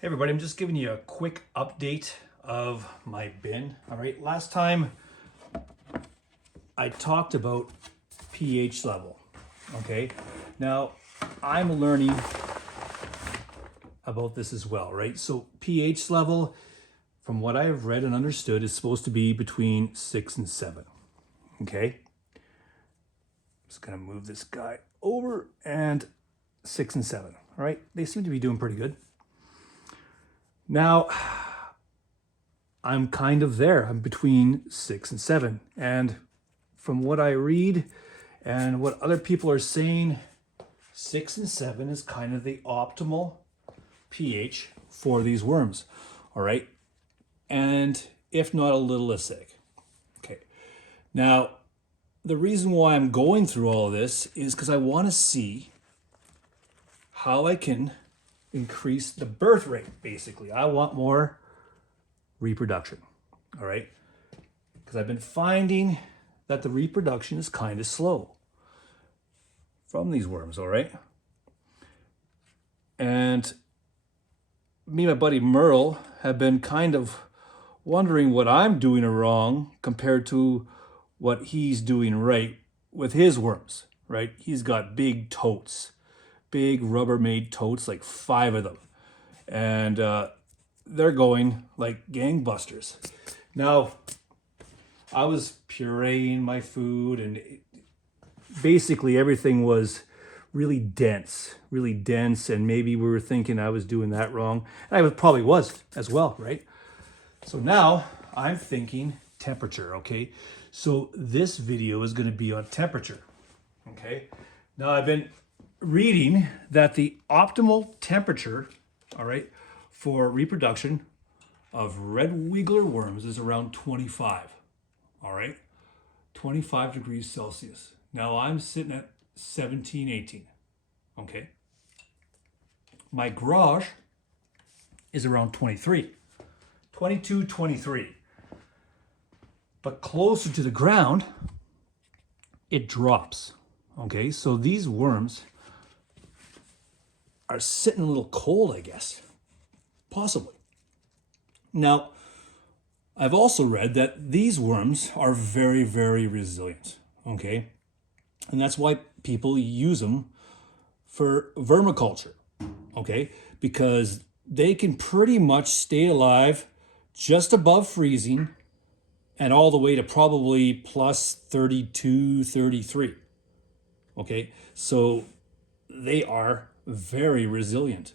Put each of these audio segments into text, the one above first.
Hey everybody, I'm just giving you a quick update of my bin. All right, last time I talked about pH level. Okay, now I'm learning about this as well, right? So pH level, from what I've read and understood, is supposed to be between 6 and 7. Okay, just gonna move this guy over, and 6 and 7. All right, they seem to be doing pretty good. Now, I'm kind of there. I'm between 6 and 7. And from what I read and what other people are saying, 6 and 7 is kind of the optimal pH for these worms. All right. And if not a little acidic. Okay. Now, the reason why I'm going through all of this is because I want to see how I can increase the birth rate, basically. I want more reproduction, all right? Because I've been finding that the reproduction is kind of slow from these worms, all right? And me and my buddy Merle have been kind of wondering what I'm doing wrong compared to what he's doing right with his worms, right? He's got big totes, big Rubbermaid totes, like 5 of them. And they're going like gangbusters. Now, I was pureeing my food, and basically everything was really dense, and maybe we were thinking I was doing that wrong. And I probably was as well, right? So now I'm thinking temperature, okay? So this video is gonna be on temperature, okay? Now I've been reading that the optimal temperature, all right, for reproduction of red wiggler worms is around 25, all right? 25 degrees Celsius. Now I'm sitting at 17, 18, okay? My garage is around 23, 22, 23. But closer to the ground, it drops, okay? So these worms are sitting a little cold, I guess, possibly. Now, I've also read that these worms are very, very resilient, okay? And that's why people use them for vermiculture, okay? Because they can pretty much stay alive just above freezing and all the way to probably plus 32, 33, okay? So they are very resilient.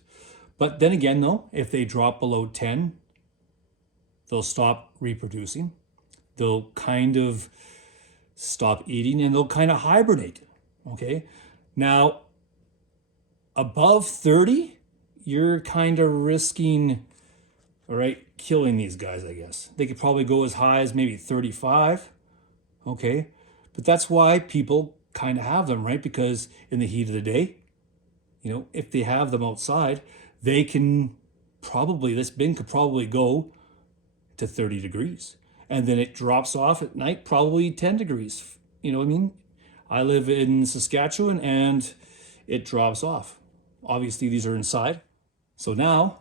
But then again, though, if they drop below 10, they'll stop reproducing. They'll kind of stop eating, and they'll kind of hibernate, okay? Now, above 30, you're kind of risking, all right, killing these guys, I guess. They could probably go as high as maybe 35, okay? But that's why people kind of have them, right? Because in the heat of the day, you know, if they have them outside, they can probably, this bin could probably go to 30 degrees. And then it drops off at night, probably 10 degrees. You know what I mean? I live in Saskatchewan and it drops off. Obviously, these are inside. So now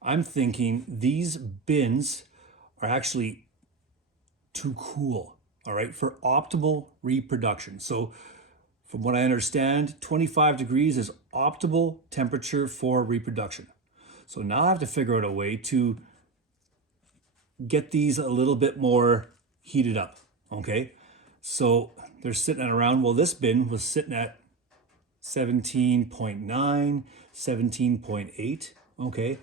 I'm thinking these bins are actually too cool, all right, for optimal reproduction. So from what I understand, 25 degrees is optimal temperature for reproduction. So now I have to figure out a way to get these a little bit more heated up, okay? So they're sitting at around, well, this bin was sitting at 17.9, 17.8, okay?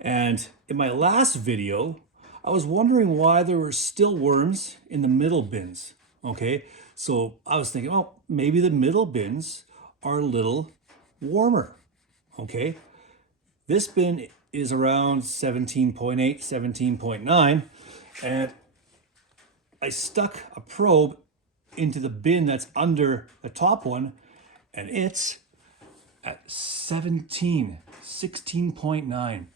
And in my last video, I was wondering why there were still worms in the middle bins, okay? So I was thinking, oh, maybe the middle bins are a little warmer, okay? This bin is around 17.8, 17.9, and I stuck a probe into the bin that's under the top one, and it's at 17, 16.9.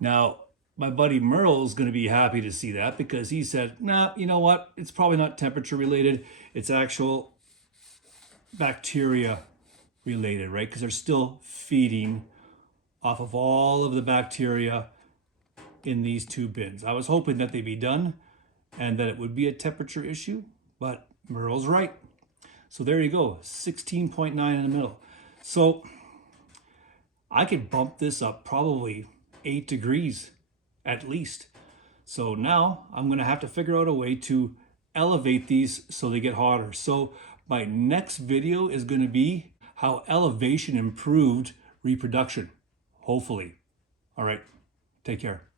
Now, my buddy Merle is going to be happy to see that because he said, nah, you know what? It's probably not temperature related. It's actual bacteria related, right? Because they're still feeding off of all of the bacteria in these two bins. I was hoping that they'd be done and that it would be a temperature issue, but Merle's right. So there you go, 16.9 in the middle. So I could bump this up probably 8 degrees at least. So now I'm gonna have to figure out a way to elevate these so they get hotter. So my next video is gonna be how elevation improved reproduction, hopefully. All right, take care.